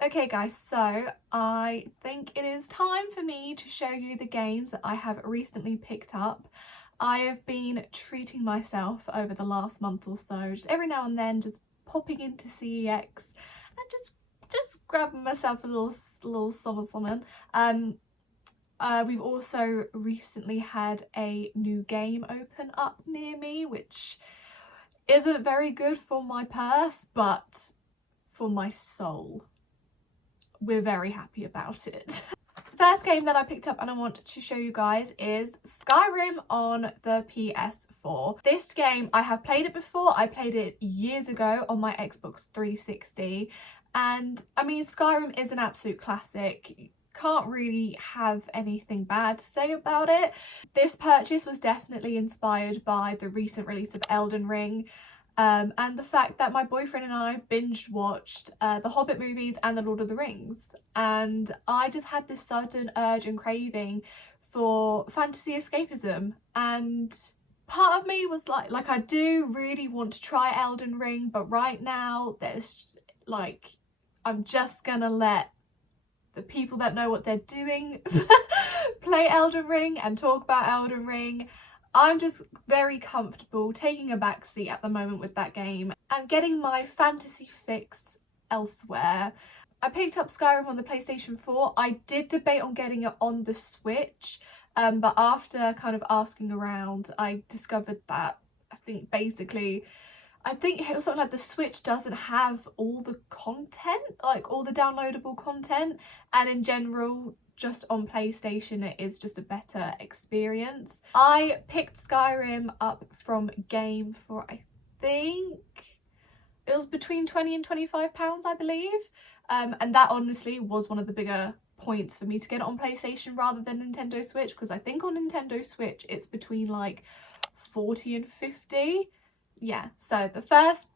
Okay guys, so I think it is time for me to show you the games that I have recently picked up. I have been treating myself over the last month or so, just every now and then just popping into CEX and just grabbing myself a little something. We've also recently had a new game open up near me, which isn't very good for my purse, but for my soul, we're very happy about it. The first game that I picked up and I want to show you guys is Skyrim on the PS4. This game, I have played it before. I played it years ago on my Xbox 360, and I mean, Skyrim is an absolute classic. Can't really have anything bad to say about it. This purchase was definitely inspired by the recent release of Elden Ring, and the fact that my boyfriend and I binge watched the Hobbit movies and the Lord of the Rings, and I just had this sudden urge and craving for fantasy escapism, and part of me was like I do really want to try Elden Ring, but right now there's like, I'm just gonna let the people that know what they're doing play Elden Ring and talk about Elden Ring. I'm just very comfortable taking a back seat at the moment with that game and getting my fantasy fix elsewhere. I picked up Skyrim on the PlayStation 4. I did debate on getting it on the Switch, but after kind of asking around, I discovered that I think it was something like the Switch doesn't have all the content, like all the downloadable content, and in general, just on PlayStation it is just a better experience. I picked Skyrim up from Game for, I think it was between £20 and £25, I believe, and that honestly was one of the bigger points for me to get it on PlayStation rather than Nintendo Switch, because I think on Nintendo Switch it's between like 40 and 50. Yeah, so the first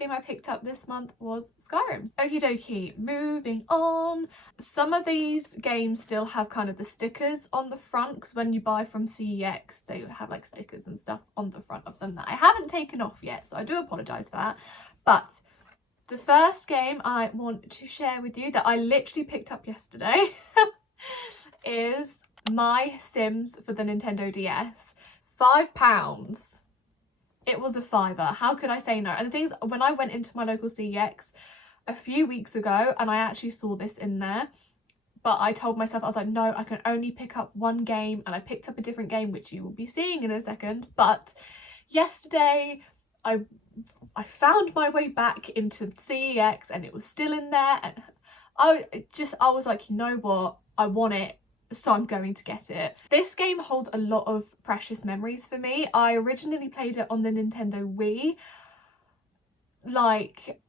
game I picked up this month was Skyrim. Okie dokie, moving on. Some of these games still have kind of the stickers on the front, because when you buy from CEX they have like stickers and stuff on the front of them that I haven't taken off yet, so I do apologise for that. But the first game I want to share with you that I literally picked up yesterday is My Sims for the Nintendo DS. £5. It was a fiver. How could I say no? And the thing is, when I went into my local CEX a few weeks ago and I actually saw this in there, but I told myself, I was like, no, I can only pick up one game, and I picked up a different game, which you will be seeing in a second. But yesterday I found my way back into CEX and it was still in there, and I was like, you know what, I want it, so I'm going to get it. This game holds a lot of precious memories for me. I originally played it on the Nintendo Wii. Like,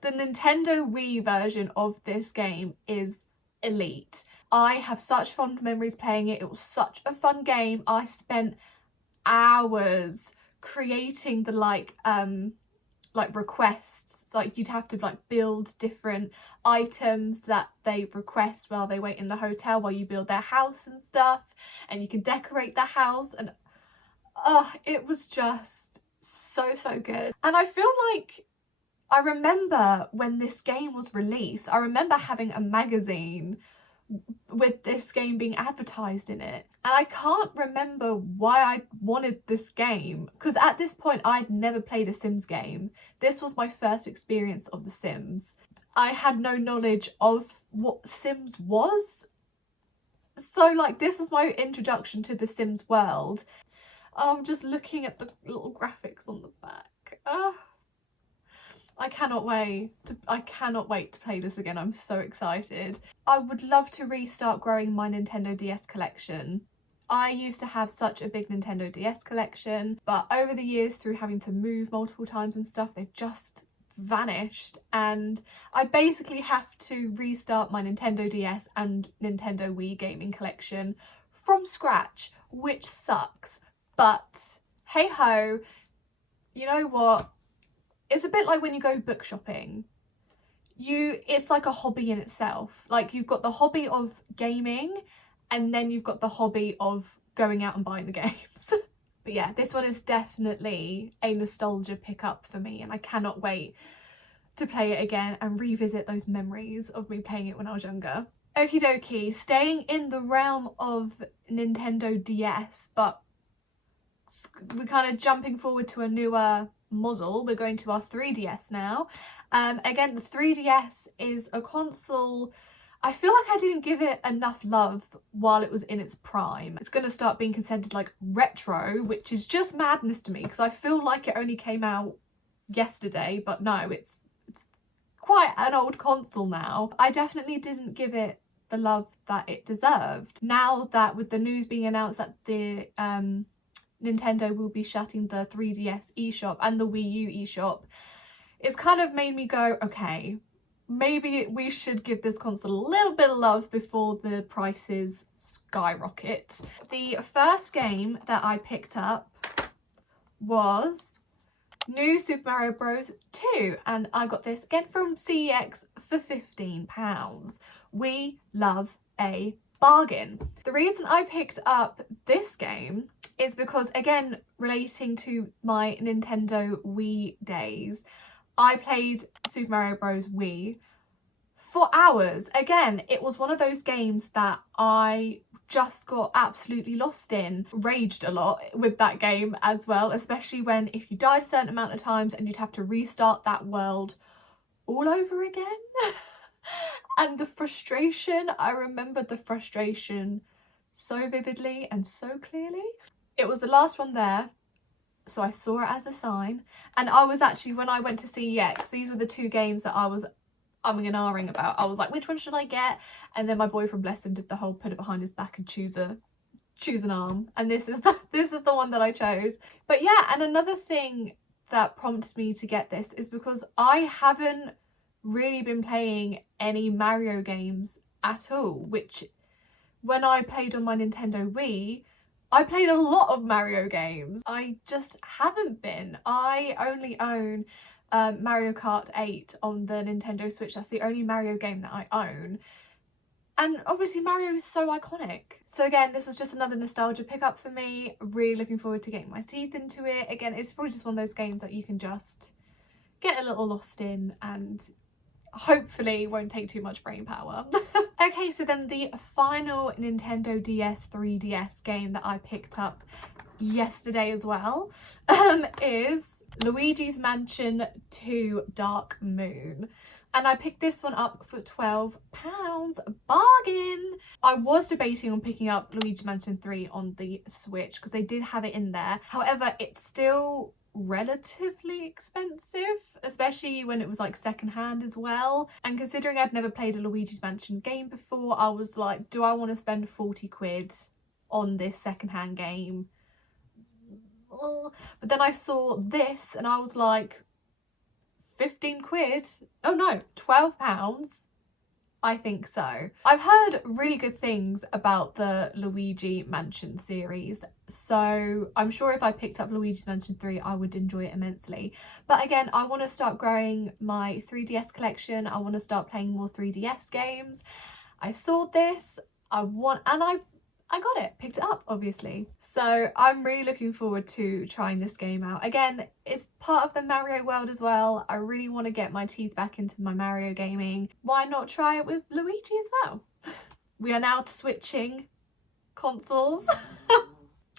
the Nintendo Wii version of this game is elite. I have such fond memories playing it. It was such a fun game. I spent hours creating the like requests. Like, you'd have to like build different items that they request while they wait in the hotel, while you build their house and stuff, and you can decorate the house, and it was just so good. And I feel like I remember when this game was released, I remember having a magazine with this game being advertised in it, and I can't remember why I wanted this game, because at this point I'd never played a Sims game. This was my first experience of The Sims. I had no knowledge of what Sims was, so like this was my introduction to the Sims world. I'm just looking at the little graphics on the back. I cannot wait to play this again. I'm so excited. I would love to restart growing my Nintendo DS collection. I used to have such a big Nintendo DS collection, but over the years, through having to move multiple times and stuff, they've just vanished, and I basically have to restart my Nintendo DS and Nintendo Wii gaming collection from scratch, which sucks, but hey ho, you know what? It's a bit like when you go book shopping. It's like a hobby in itself. Like, you've got the hobby of gaming, and then you've got the hobby of going out and buying the games. But yeah, this one is definitely a nostalgia pickup for me, and I cannot wait to play it again and revisit those memories of me playing it when I was younger. Okie dokie, staying in the realm of Nintendo DS, but we're kind of jumping forward to a newer model. We're going to our 3DS now. Again, the 3DS is a console I feel like I didn't give it enough love while it was in its prime. It's going to start being considered like retro, which is just madness to me because I feel like it only came out yesterday, but no, it's quite an old console now. I definitely didn't give it the love that it deserved. Now that with the news being announced that the Nintendo will be shutting the 3DS eShop and the Wii U eShop, it's kind of made me go, okay, maybe we should give this console a little bit of love before the prices skyrocket. The first game that I picked up was New Super Mario Bros. 2, and I got this again from CEX for £15. We love a bargain. The reason I picked up this game is because, again, relating to my Nintendo Wii days, I played Super Mario Bros. Wii for hours. Again, it was one of those games that I just got absolutely lost in. Raged a lot with that game as well, especially when if you died a certain amount of times and you'd have to restart that world all over again. And the frustration, I remember the frustration so vividly and so clearly. It was the last one there, so I saw it as a sign. And I was actually, when I went to CEX, these were the two games that I was umming and ahhing about. I was like, which one should I get? And then my boyfriend, bless him, did the whole put it behind his back and choose an arm. And this is the one that I chose. But yeah, and another thing that prompted me to get this is because I haven't really been playing any Mario games at all, which when I played on my Nintendo Wii, I played a lot of Mario games. I just haven't been. I only own Mario Kart 8 on the Nintendo Switch. That's the only Mario game that I own. And obviously Mario is so iconic. So again, this was just another nostalgia pickup for me. Really looking forward to getting my teeth into it. Again, it's probably just one of those games that you can just get a little lost in and hopefully won't take too much brain power. Okay, so then the final Nintendo DS 3DS game that I picked up yesterday as well is Luigi's Mansion 2 Dark Moon. And I picked this one up for £12. Bargain! I was debating on picking up Luigi's Mansion 3 on the Switch because they did have it in there. However, it's still relatively expensive, especially when it was like secondhand as well. And considering I'd never played a Luigi's Mansion game before, I was like, do I want to spend 40 quid on this secondhand game? But then I saw this and I was like, 15 quid? Oh no, £12? I think so. I've heard really good things about the Luigi Mansion series, so I'm sure if I picked up Luigi's Mansion 3 I would enjoy it immensely. But again, I want to start growing my 3DS collection. I want to start playing more 3DS games. I saw this, I got it, picked it up obviously. So I'm really looking forward to trying this game out. Again, it's part of the Mario world as well. I really want to get my teeth back into my Mario gaming. Why not try it with Luigi as well? We are now switching consoles.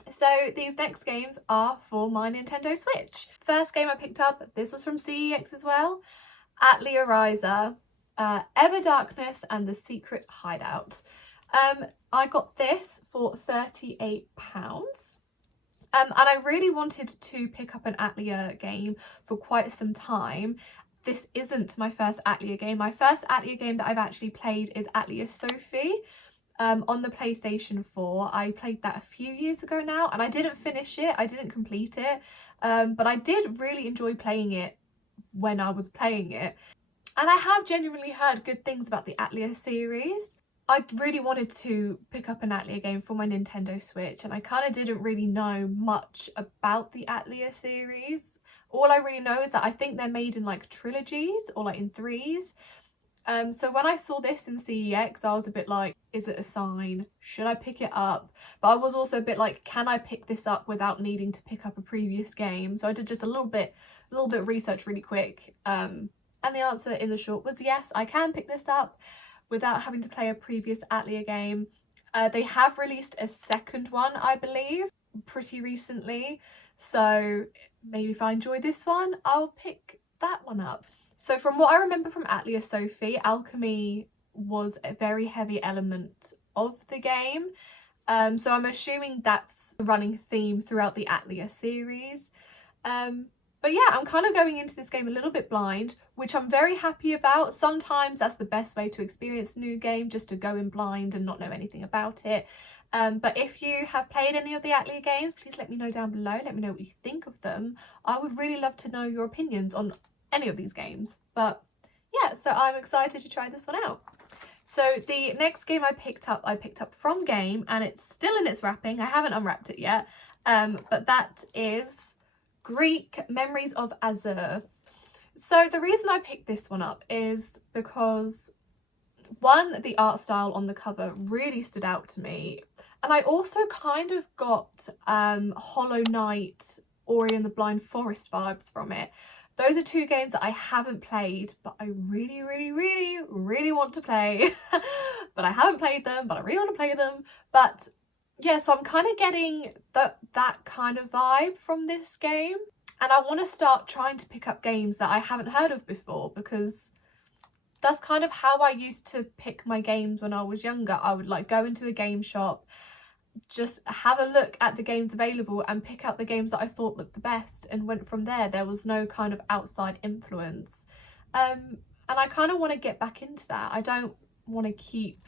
So these next games are for my Nintendo Switch. First game I picked up, this was from CEX as well. Atlia Ryza, Ever Darkness and the Secret Hideout. I got this for £38. And I really wanted to pick up an Atlia game for quite some time. This isn't my first Atlia game. My first Atlia game that I've actually played is Atlia Sophie on the PlayStation 4. I played that a few years ago now and I didn't finish it. I didn't complete it. But I did really enjoy playing it when I was playing it. And I have genuinely heard good things about the Atlia series. I really wanted to pick up an Atlia game for my Nintendo Switch and I kind of didn't really know much about the Atlia series. All I really know is that I think they're made in like trilogies or like in threes. So when I saw this in CEX, I was a bit like, is it a sign? Should I pick it up? But I was also a bit like, can I pick this up without needing to pick up a previous game? So I did just a little bit research really quick. And the answer in the short was yes, I can pick this up without having to play a previous Atelier game. They have released a second one, I believe, pretty recently. So maybe if I enjoy this one, I'll pick that one up. So from what I remember from Atelier Sophie, alchemy was a very heavy element of the game. So I'm assuming that's a running theme throughout the Atelier series. But yeah, I'm kind of going into this game a little bit blind, which I'm very happy about. Sometimes that's the best way to experience a new game, just to go in blind and not know anything about it. But if you have played any of the Atelier games, please let me know down below. Let me know what you think of them. I would really love to know your opinions on any of these games. But yeah, so I'm excited to try this one out. So the next game I picked up from Game, and it's still in its wrapping. I haven't unwrapped it yet, but that is Greek Memories of Azure. So the reason I picked this one up is because, one, the art style on the cover really stood out to me, and I also kind of got Hollow Knight, Ori and the Blind Forest vibes from it. Those are two games that I haven't played, but I really, really, really, really want to play. But I haven't played them, but I really want to play them. But yeah, so I'm kind of getting that kind of vibe from this game. And I want to start trying to pick up games that I haven't heard of before, because that's kind of how I used to pick my games when I was younger. I would like go into a game shop, just have a look at the games available and pick out the games that I thought looked the best, and went from there. There was no kind of outside influence. And I kind of want to get back into that. I don't want to keep...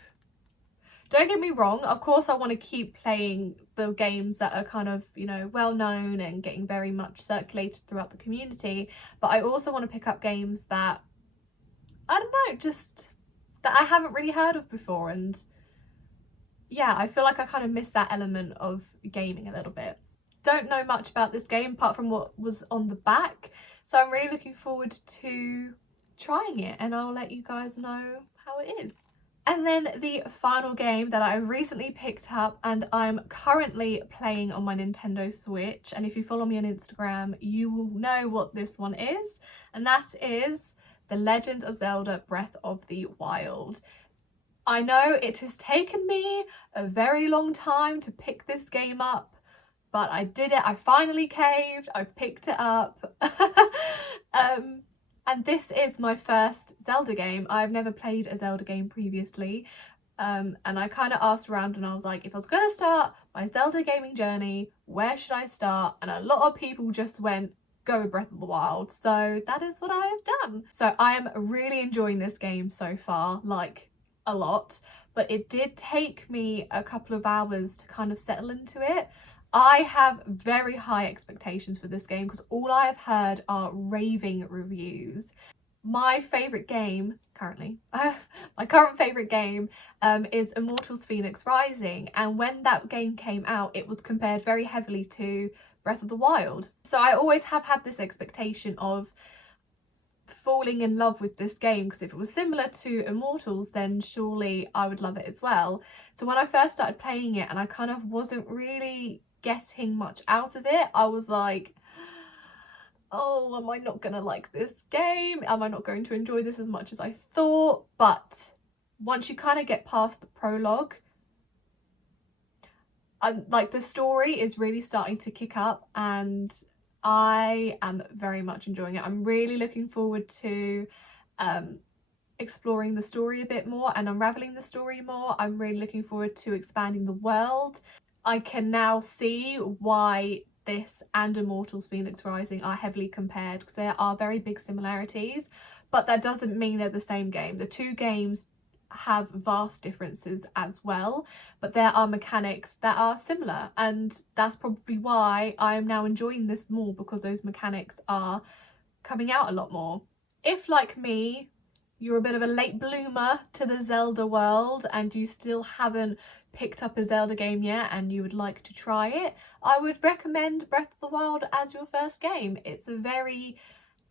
Don't get me wrong, of course I want to keep playing the games that are kind of, you know, well known and getting very much circulated throughout the community, but I also want to pick up games that, I don't know, just that I haven't really heard of before. And yeah, I feel like I kind of miss that element of gaming a little bit. Don't know much about this game apart from what was on the back, so I'm really looking forward to trying it, and I'll let you guys know how it is. And then the final game that I recently picked up and I'm currently playing on my Nintendo Switch, and if you follow me on Instagram you will know what this one is, and that is The Legend of Zelda Breath of the Wild. I know it has taken me a very long time to pick this game up, but I did it. I finally caved. I've picked it up. And this is my first Zelda game. I've never played a Zelda game previously. And I kind of asked around and I was like, if I was going to start my Zelda gaming journey, where should I start? And a lot of people just went, go with Breath of the Wild. So that is what I have done. So I am really enjoying this game so far, like a lot. But it did take me a couple of hours to kind of settle into it. I have very high expectations for this game because all I have heard are raving reviews. My favourite game currently, my current favourite game is Immortals Fenyx Rising, and when that game came out it was compared very heavily to Breath of the Wild. So I always have had this expectation of falling in love with this game, because if it was similar to Immortals then surely I would love it as well. So when I first started playing it and I kind of wasn't really getting much out of it, I was like, oh, am I not gonna like this game? Am I not going to enjoy this as much as I thought? But once you kind of get past the prologue, like the story is really starting to kick up and I am very much enjoying it. I'm really looking forward to exploring the story a bit more and unraveling the story more. I'm really looking forward to expanding the world. I can now see why this and Immortals Fenyx Rising are heavily compared, because there are very big similarities, but that doesn't mean they're the same game. The two games have vast differences as well, but there are mechanics that are similar, and that's probably why I am now enjoying this more, because those mechanics are coming out a lot more. If, like me, you're a bit of a late bloomer to the Zelda world and you still haven't picked up a Zelda game yet and you would like to try it, I would recommend Breath of the Wild as your first game. It's a very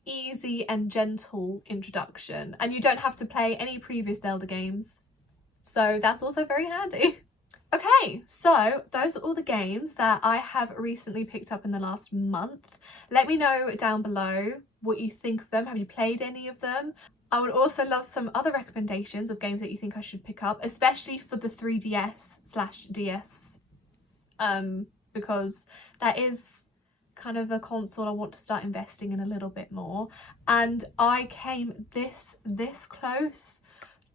easy and gentle introduction, and you don't have to play any previous Zelda games, so that's also very handy. Okay, so those are all the games that I have recently picked up in the last month. Let me know down below what you think of them. Have you played any of them? I would also love some other recommendations of games that you think I should pick up, especially for the 3DS/DS, because that is kind of a console I want to start investing in a little bit more. And I came this close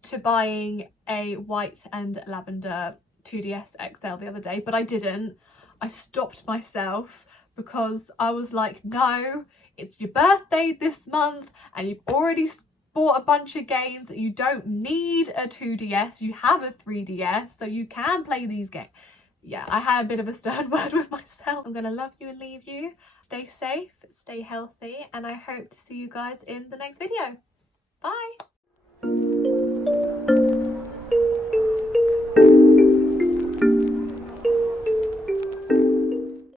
to buying a white and lavender 2DS XL the other day, but I didn't. I stopped myself because I was like, no, it's your birthday this month and you've already bought a bunch of games. You don't need a 2DS, you have a 3DS, so you can play these games. Yeah, I had a bit of a stern word with myself. I'm gonna love you and leave you. Stay safe, stay healthy, and I hope to see you guys in the next video. Bye!